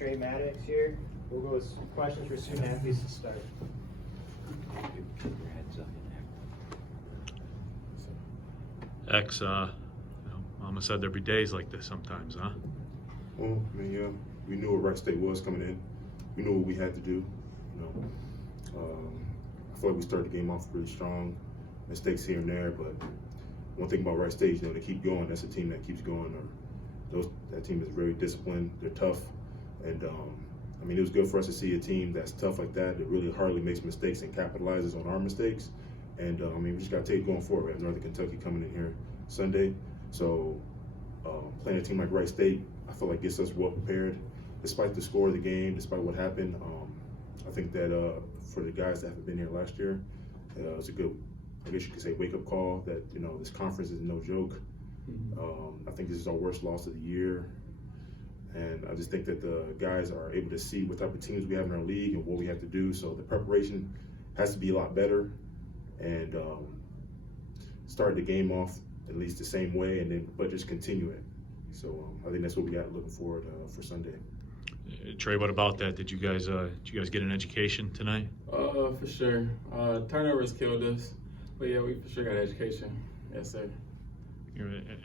Trey Maddox here. We'll go with some questions for student athletes to start. X, Mama said there'd be days like this sometimes, huh? Well, I mean, yeah, we knew what Wright State was coming in. We knew what we had to do. I feel like we started the game off pretty strong. Mistakes here and there, but one thing about Wright State, they keep going. That's a team that keeps going. That team is very disciplined. They're tough, and I mean, it was good for us to see a team that's tough like that really hardly makes mistakes and capitalizes on our mistakes. And I mean, we just got to take it going forward. We have Northern Kentucky coming in here Sunday, so playing a team like Wright State, I feel like gets us well prepared. Despite the score of the game, despite what happened, I think that for the guys that haven't been here last year, it was a good, I guess you could say, wake-up call that this conference is no joke. I think this is our worst loss of the year, and I just think that the guys are able to see what type of teams we have in our league and what we have to do. So the preparation has to be a lot better, and start the game off at least the same way, but just continue it. So I think that's what we got looking forward for Sunday. Trey, what about that? Did you guys get an education tonight? For sure. Turnovers killed us, but yeah, we for sure got education. Yes, sir.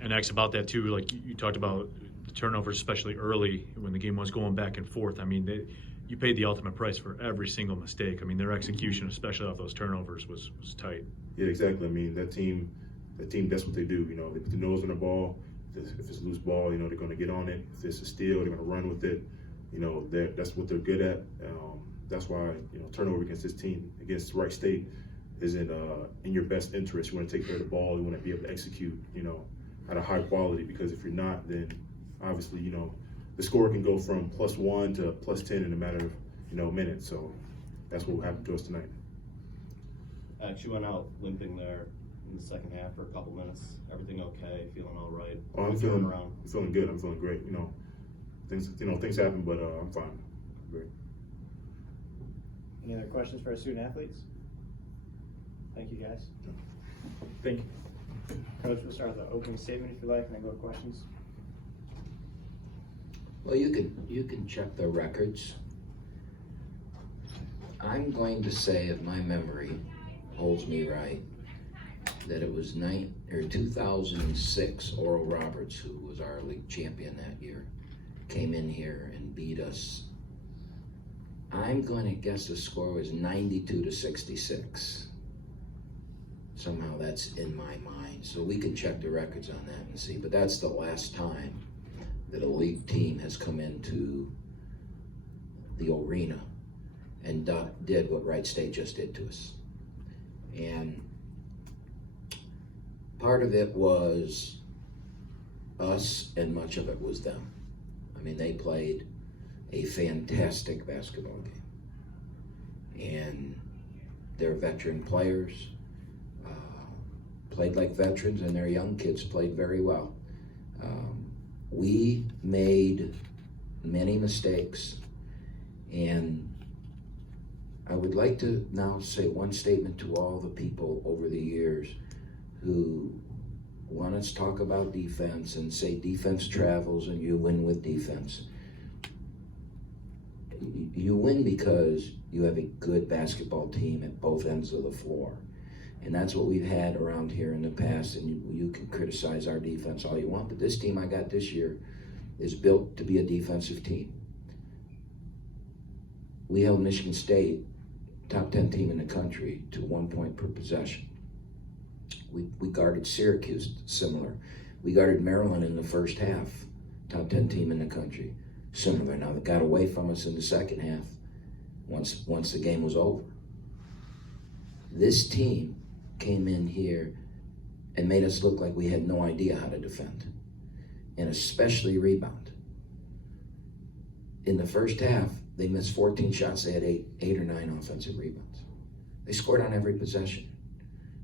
And X, about that too, like you talked about the turnovers, especially early when the game was going back and forth. I mean, you paid the ultimate price for every single mistake. I mean, their execution, especially off those turnovers, was tight. Yeah, exactly. I mean, that team, that's what they do. They put the nose on the ball. If it's a loose ball, they're going to get on it. If it's a steal, they're going to run with it. That's what they're good at. That's why turnover against this team, against Wright State, isn't in your best interest. You want to take care of the ball. You want to be able to execute, at a high quality. Because if you're not, then obviously, the score can go from +1 to +10 in a matter of minutes. So that's what happened to us tonight. Actually went out limping there in the second half for a couple minutes. Everything okay? Feeling all right? Oh, I'm feeling good. I'm feeling great. Things happen, but I'm fine. I'm great. Any other questions for our student athletes? Thank you, guys. Thank you. Coach, we'll start with the opening statement if you like, and then go to questions. Well, you can check the records. I'm going to say, if my memory holds me right, that it was 2006 Oral Roberts, who was our league champion that year, came in here and beat us. I'm going to guess the score was 92-66. Somehow that's in my mind. So we can check the records on that and see. But that's the last time that a league team has come into the arena and did what Wright State just did to us. And part of it was us and much of it was them. I mean, they played a fantastic basketball game. And they're veteran players, played like veterans, and their young kids played very well. We made many mistakes, and I would like to now say one statement to all the people over the years who want us to talk about defense and say defense travels and you win with defense. You win because you have a good basketball team at both ends of the floor. And that's what we've had around here in the past, and you can criticize our defense all you want, but this team I got this year is built to be a defensive team. We held Michigan State, top 10 team in the country, to 1 point per possession. We guarded Syracuse, similar. We guarded Maryland in the first half, top 10 team in the country, similar. Now they got away from us in the second half once the game was over. This team came in here and made us look like we had no idea how to defend, and especially rebound. In the first half, they missed 14 shots. They had eight or nine offensive rebounds. They scored on every possession.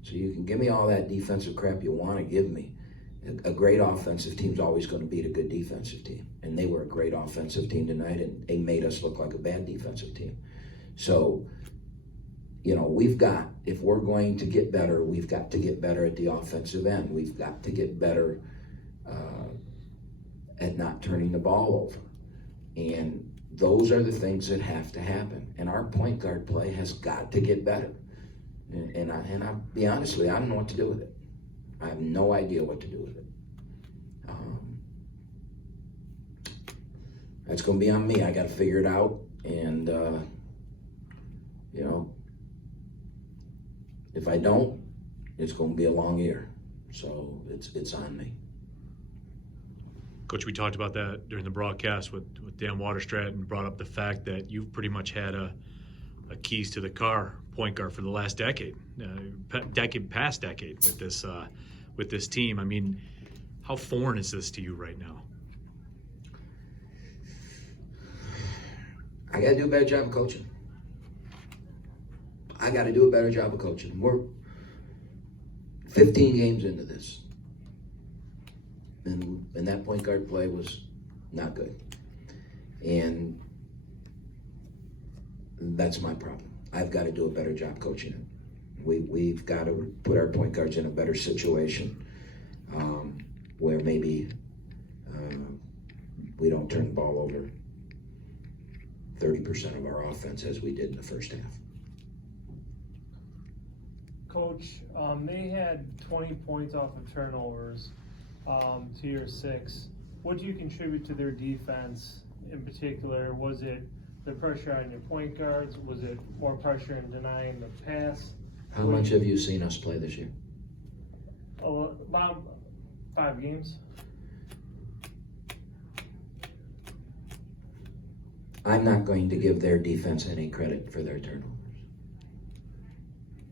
So you can give me all that defensive crap you want to give me. A great offensive team's always going to beat a good defensive team. And they were a great offensive team tonight, and they made us look like a bad defensive team. So, if we're going to get better, we've got to get better at the offensive end. We've got to get better at not turning the ball over. And Those are the things that have to happen. And our point guard play has got to get better. And I'll be honest with you, I don't know what to do with it. I have no idea what to do with it. That's going to be on me. I got to figure it out. And, if I don't, it's going to be a long year. So it's on me. Coach, we talked about that during the broadcast with Dan Waterstrat and brought up the fact that you've pretty much had a keys to the car point guard for the last decade past decade with this team. I mean, how foreign is this to you right now? I got to do a better job of coaching. We're 15 games into this. And that point guard play was not good. And that's my problem. I've got to do a better job coaching it. We've got to put our point guards in a better situation where maybe we don't turn the ball over 30% of our offense as we did in the first half. Coach, they had 20 points off of turnovers to your 6. What do you contribute to their defense in particular? Was it the pressure on your point guards? Was it more pressure in denying the pass? How much have you seen us play this year? About 5 games. I'm not going to give their defense any credit for their turnovers.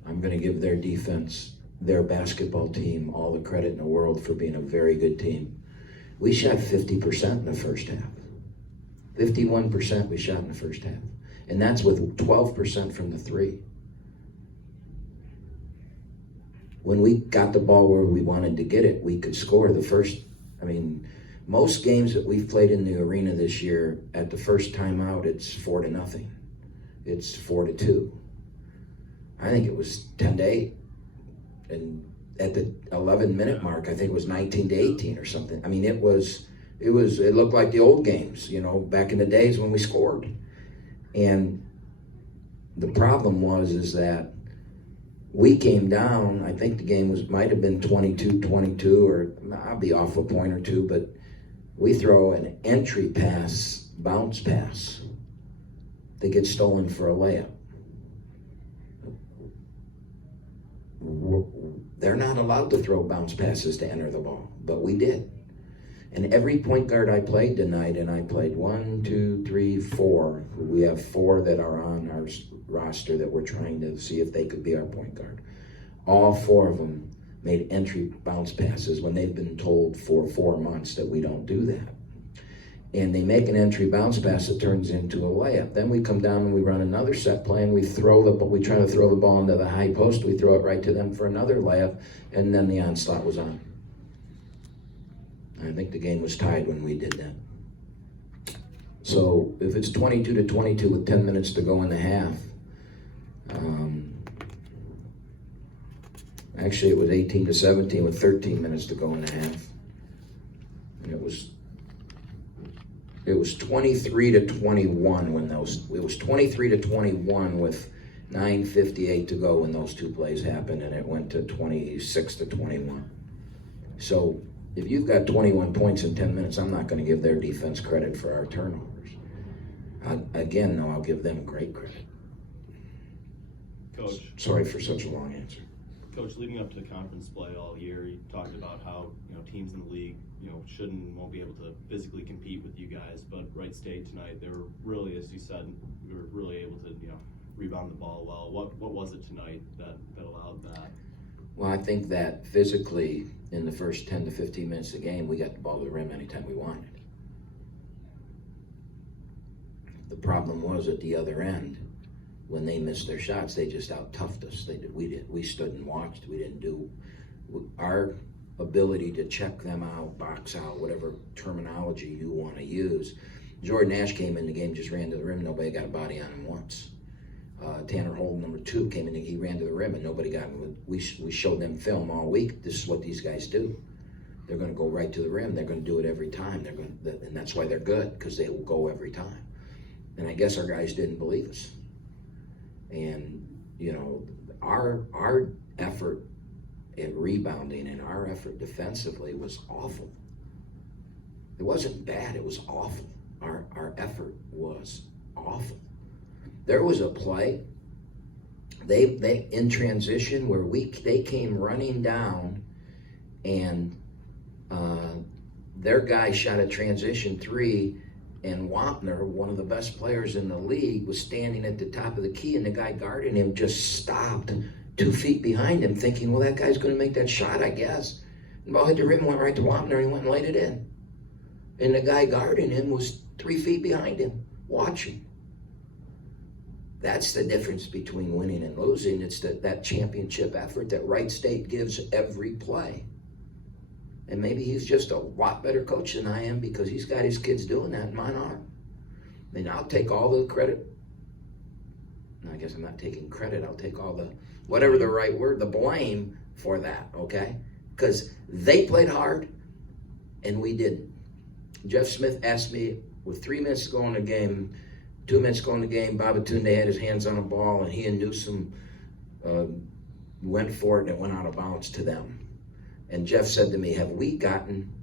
I'm going to give their defense, their basketball team, all the credit in the world for being a very good team. We shot 50% in the first half. 51% we shot in the first half. And that's with 12% from the 3. When we got the ball where we wanted to get it, we could score the first. Most games that we've played in the arena this year, at the first time out, it's 4-0. It's 4-2. I think it was 10-8. And at the 11-minute mark, I think it was 19-18 or something. It looked like the old games, back in the days when we scored. And the problem is that we came down, I think the game might have been 22-22, or I'll be off a point or two, but we throw an entry pass, bounce pass, that gets stolen for a layup. They're not allowed to throw bounce passes to enter the ball, but we did. And every point guard I played tonight, and I played 1, 2, 3, 4. We have 4 that are on our roster that we're trying to see if they could be our point guard. All 4 of them made entry bounce passes when they've been told for 4 months that we don't do that. And they make an entry bounce pass that turns into a layup. Then we come down and we run another set play and we try to throw the ball into the high post. We throw it right to them for another layup, and then the onslaught was on. I think the game was tied when we did that. So if it's 22-22 with 10 minutes to go in the half, actually it was 18-17 with 13 minutes to go in the half. And it was 23-21 when it was 23-21 with 9:58 to go when those 2 plays happened, and it went to 26-21. So if you've got 21 points in 10 minutes, I'm not going to give their defense credit for our turnovers. I'll give them great credit. Coach. Sorry for such a long answer. Coach, leading up to conference play all year, you talked about how teams in the league shouldn't and won't be able to physically compete with you guys, but Wright State tonight, they were really, as you said, we were really able to rebound the ball well. What was it tonight that allowed that? Well, I think that physically in the first 10 to 15 minutes of the game, we got the ball to the rim anytime we wanted. The problem was at the other end, when they missed their shots, they just out-toughed us. We stood and watched. We didn't do our ability to check them out, box out, whatever terminology you want to use. Jordan Ash came in the game, just ran to the rim. Nobody got a body on him once. Tanner Holden, number 2, came in and he ran to the rim and nobody got him. We showed them film all week. This is what these guys do. They're going to go right to the rim. They're going to do it every time. And that's why they're good, because they will go every time. And I guess our guys didn't believe us. And, our effort at rebounding and our effort defensively was awful. It wasn't bad, it was awful. Our effort was awful. There was a play, they in transition where they came running down, and their guy shot a transition three, and Wapner, one of the best players in the league, was standing at the top of the key, and the guy guarding him just stopped 2 feet behind him, thinking, well, that guy's going to make that shot, I guess. And the ball hit the rim, went right to Wapner, and he went and laid it in. And the guy guarding him was 3 feet behind him, watching. That's the difference between winning and losing. It's that championship effort that Wright State gives every play. And maybe he's just a lot better coach than I am because he's got his kids doing that and mine aren't. And I'll take all the credit. No, I guess I'm not taking credit. I'll take all the, whatever the right word, the blame for that, okay? Because they played hard and we didn't. Jeff Smith asked me with 3 minutes to go in the game, 2 minutes to go in the game, Babatunde had his hands on a ball and he and Newsom went for it and it went out of bounds to them. And Jeff said to me, have we gotten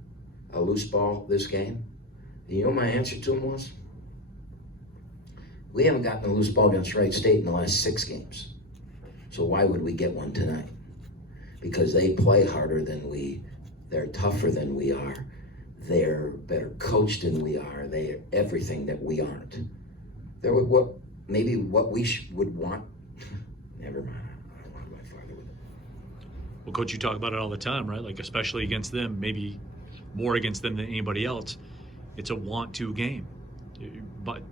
a loose ball this game? And you know my answer to him was? We haven't gotten a loose ball against Wright State in the last 6 games. So why would we get one tonight? Because they play harder than they're tougher than we are, they're better coached than we are, they're everything that we aren't. They're what we would want. Never mind. Well, Coach, you talk about it all the time, right? Like, especially against them, maybe more against them than anybody else. It's a want-to game. But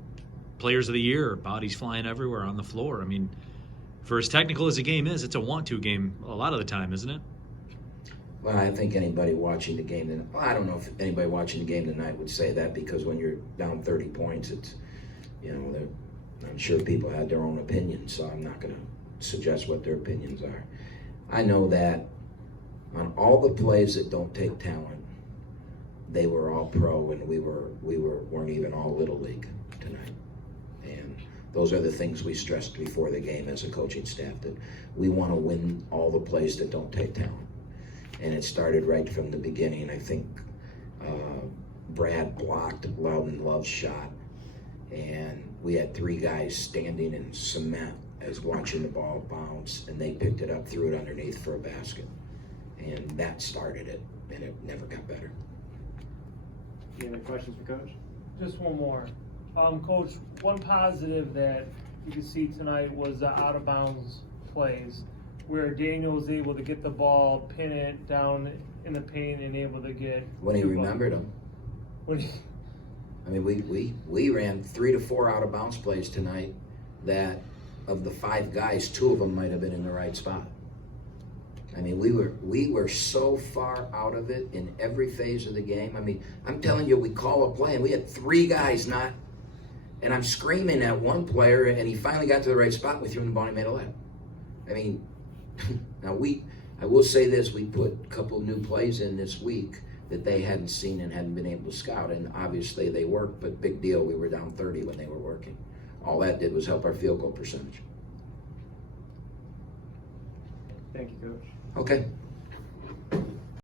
players of the year, bodies flying everywhere on the floor. I mean, for as technical as a game is, it's a want-to game a lot of the time, isn't it? Well, I think anybody watching the game, I don't know if anybody watching the game tonight would say that, because when you're down 30 points, it's, I'm sure people had their own opinions, so I'm not going to suggest what their opinions are. I know that on all the plays that don't take talent, they were all pro, and we weren't even all little league tonight. And those are the things we stressed before the game as a coaching staff, that we want to win all the plays that don't take talent. And it started right from the beginning. I think Brad blocked Loudon Love's shot, and we had 3 guys standing in cement as watching the ball bounce, and they picked it up, threw it underneath for a basket. And that started it, and it never got better. Any other questions for Coach? Just one more. Coach, one positive that you could see tonight was the out of bounds plays, where Daniel was able to get the ball, pin it down in the paint, and able to get. When he remembered them. I mean, we ran 3 to 4 out of bounds plays tonight that, of the 5 guys, 2 of them might have been in the right spot. I mean, we were so far out of it in every phase of the game. I mean, I'm telling you, we call a play and we had 3 guys not, and I'm screaming at one player, and he finally got to the right spot. We threw him the ball and he made a layup. I mean, now I will say this, we put a couple new plays in this week that they hadn't seen and hadn't been able to scout, and obviously they worked, but big deal, we were down 30 when they were working. All that did was help our field goal percentage. Thank you, Coach. Okay.